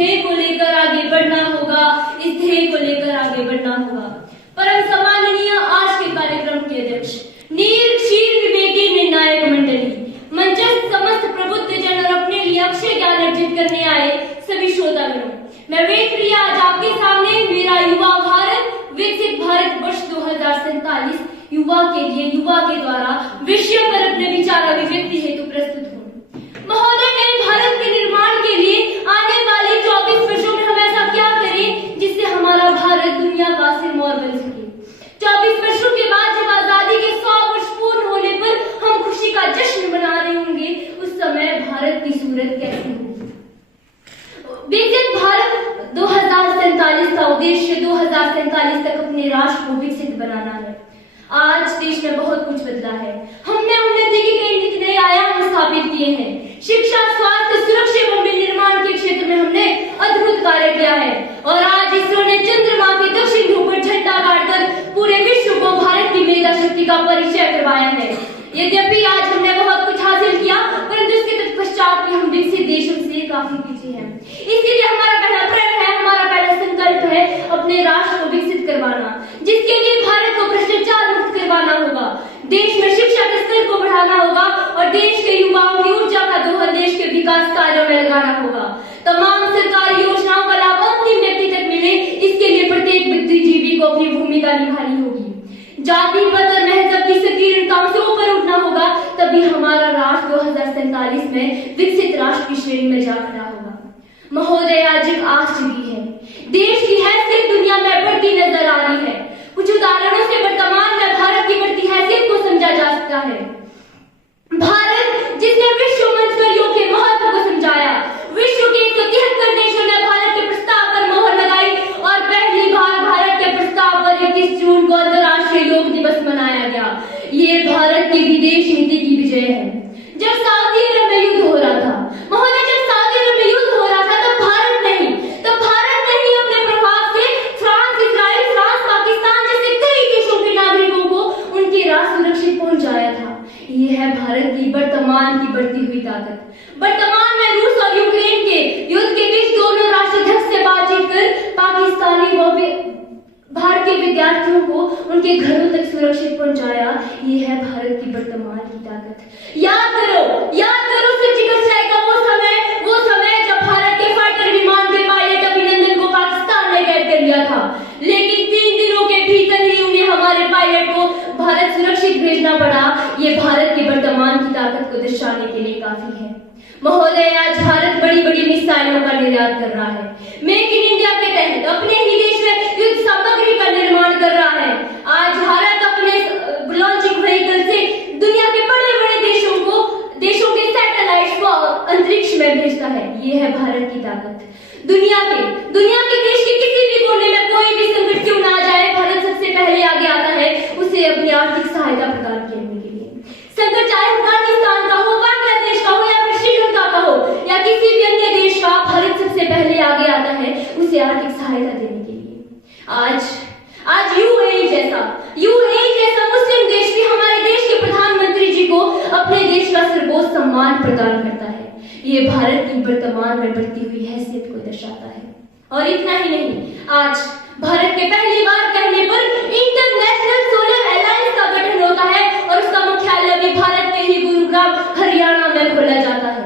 ध्येय को लेकर आगे बढ़ना होगा, इस ध्येय को लेकर आगे बढ़ना होगा। परम सम्माननीय आज के कार्यक्रम के अध्यक्ष, नीर क्षीर विवेकी निर्णायक मंडली, मंचस्थ समस्त प्रबुद्ध जन और अपने लिए अक्षय ज्ञान अर्जित करने आए सभी श्रोतागणों, मैं वेद प्रिया आज आपके सामने मेरा युवा भारत विकसित भारत वर्ष 2047 युवा के लिए युवा के द्वारा विषय पर अपने विचार अभिव्यक्ति हेतु प्रस्तुत हूँ। महोदय, नए भारत के निर्माण के लिए आने वाले 24 वर्षों में हम ऐसा क्या करें जिससे हमारा भारत दुनिया का सिरमौर बन सके। 24 वर्षों के बाद जब आजादी के 100 वर्ष पूर्ण होने पर हम खुशी का जश्न मना रहे होंगे, उस समय भारत की सूरत कैसी होगी। विकसित भारत 2047 का उद्देश्य 2047 तक अपने राष्ट्र को विकसित बनाना है। आज देश में बहुत कुछ बदला है। हमने उन्नति के कई नए आयाम स्थापित किए हैं। शिक्षा, स्वास्थ्य, सुरक्षा एवं निर्माण के क्षेत्र में हमने अद्भुत कार्य किया है और आज इसरो ने चंद्रमा के दक्षिण ध्रुव पर झंडा गाड़कर पूरे विश्व को भारत की मेगा शक्ति का परिचय करवाया है। यद्यपि आज हमने बहुत कुछ हासिल किया, परंतु इसके तत्पश्चात भी हम विकसित देशों से काफी पीछे हैं। इसीलिए हमारा पहला प्रण है, हमारा पहला संकल्प है अपने राष्ट्र को विकसित करवाना, जिसके लिए भारत को भ्रष्टाचार मुक्त करवाना होगा, देश में शिक्षा के स्तर को बढ़ाना होगा और देश के युवाओं की ऊर्जा का दोहन देश के विकास कार्यों में लगाना होगा। तमाम सरकारी योजनाओं का लाभ अंतिम व्यक्ति तक मिले, इसके लिए प्रत्येक बुद्धिजीवी को अपनी भूमिका निभानी होगी। जाति, पद और महजब की संकीर्णताओं से ऊपर उठना होगा, तभी हमारा राष्ट्र 2047 में विकसित राष्ट्र की श्रेणी में जा खड़ा होगा। महोदय, आज एक आस जगी है। देश की हैसियत दुनिया में बढ़ती नजर आ रही है। कुछ उदाहरणों से वर्तमान में भारत की बढ़ती हैसियत को समझा जा सकता है। भारत जिसने विश्व मंच पर योग के महत्व को समझाया, विश्व के 173 देशों ने भारत के प्रस्ताव पर मोहर लगाई और पहली बार भारत के प्रस्ताव पर 21 जून को अंतर्राष्ट्रीय योग दिवस मनाया गया। ये भारत की विदेश नीति की विजय है। जब सऊदी अरब में युद्ध हो रहा था, महोदय, जब सऊदी अरब में युद्ध हो रहा था तब भारत नहीं अपने प्रभाव से फ्रांस, इजराइल, पाकिस्तान जैसे कई देशों के नागरिकों को उनकी राह सुरक्षित पहुंचाया था। ये है भारत की वर्तमान की बढ़ती हुई ताकत। वर्तमान में रूस और यूक्रेन के युद्ध के बीच दोनों राष्ट्राध्यक्ष से बातचीत कर पाकिस्तानी व भारतीय विद्यार्थियों को उनके घरों तक सुरक्षित पहुंचाया। ये है भारत की वर्तमान की ताकत। याद करो सर्जिकल स्ट्राइक का वो समय जब भारत के फाइटर विमान के पायलट अभिनंदन को पाकिस्तान ने कैद कर लिया था, लेकिन 3 दिनों के भीतर ही उन्हें हमारे पायलट को भारत सुरक्षित भेजना पड़ा। ये भारत की वर्तमान की ताकत को दर्शाने के लिए काफी है। महोदय, आज भारत बड़ी बड़ी मिसाइलों का निर्यात कर रहा है। मेक इन इंडिया के तहत अपने ही देश में युद्ध सामग्री का निर्माण कर रहा है। आज भारत अपने लॉन्चिंग व्हीकल से दुनिया के बड़े बड़े देशों के सैटेलाइट्स को अंतरिक्ष में भेजता है। ये है भारत की ताकत। दुनिया के देश के किसी भी कोने में कोई भी संकट क्यों ना आ जाए, भारत सबसे पहले आगे आता है उसे अपनी आर्थिक सहायता प्रदान करने के लिए। संकट चाहे अफगानिस्तान का हो, बांग्लादेश का हो या फिर श्रीलंका का हो या किसी भी अन्य देश का, भारत सबसे पहले आगे आता है उसे आर्थिक सहायता देने के लिए। आज यूएई जैसा मुस्लिम देश भी हमारे देश के प्रधानमंत्री जी को अपने देश का सर्वोच्च सम्मान प्रदान करता है। ये भारत की वर्तमान में बढ़ती हुई हैसियत को दर्शाता है। और इतना ही नहीं, आज भारत के पहली बार कहने पर इंटरनेशनल सोलर अलायंस का गठन होता है और उसका मुख्यालय भी भारत के ही गुरुग्राम हरियाणा में खोला जाता है।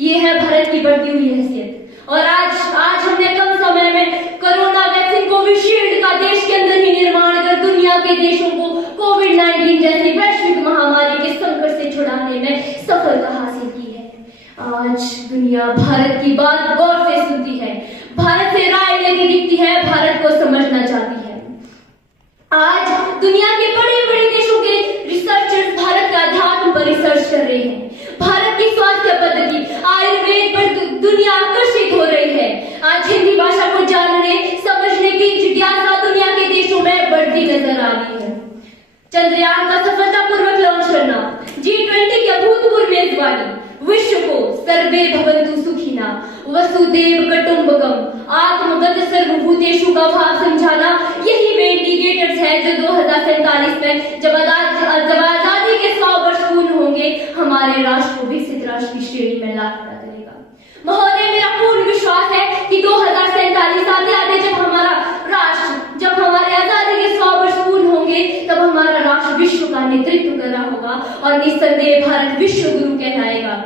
ये है भारत की बढ़ती हुई हैसियत। और आज हमने कम समय में कोरोना वैक्सीन कोविशील्ड का देश के अंदर ही निर्माण कर दुनिया के देशों को कोविड-19 जैसी वैश्विक महामारी के संकट से छुड़ाने में सफलता हासिल की है। आज दुनिया भारत की बात गौर से सुनती है, भारत से राय लेने दिखती है, भारत को समझना चाहती है। आज दुनिया के बड़े बड़े देशों के रिसर्चर्स भारत का अध्यात्म पर रिसर्च कर रहे हैं। भारत की स्वास्थ्य पद्धति आयुर्वेद पर दुनिया आकर्षित हो रही है। आज हिंदी भाषा को जानने समझने की जिज्ञासा दुनिया के देशों में बढ़ती नजर आ रही है। चंद्रयान का सफलतापूर्वक लॉन्च करना, G20 की अभूतपूर्व मेजबानी, विश्व को सर्वे भवन्तु सुखिना वसुदेव कुटुंबकम आत्मगत सर्वभूतेषु का भाव समझाना, यही वे इंडिकेटर्स है जो 2047 में जब आजादी के 100 वर्ष पूर्ण होंगे, हमारे राष्ट्र को विकसित राष्ट्र की श्रेणी में ला खड़ा करेगा। महोदय, मेरा पूर्ण विश्वास है कि नेतृत्व करना होगा और निस्संदेह भारत विश्व गुरु कहलाएगा।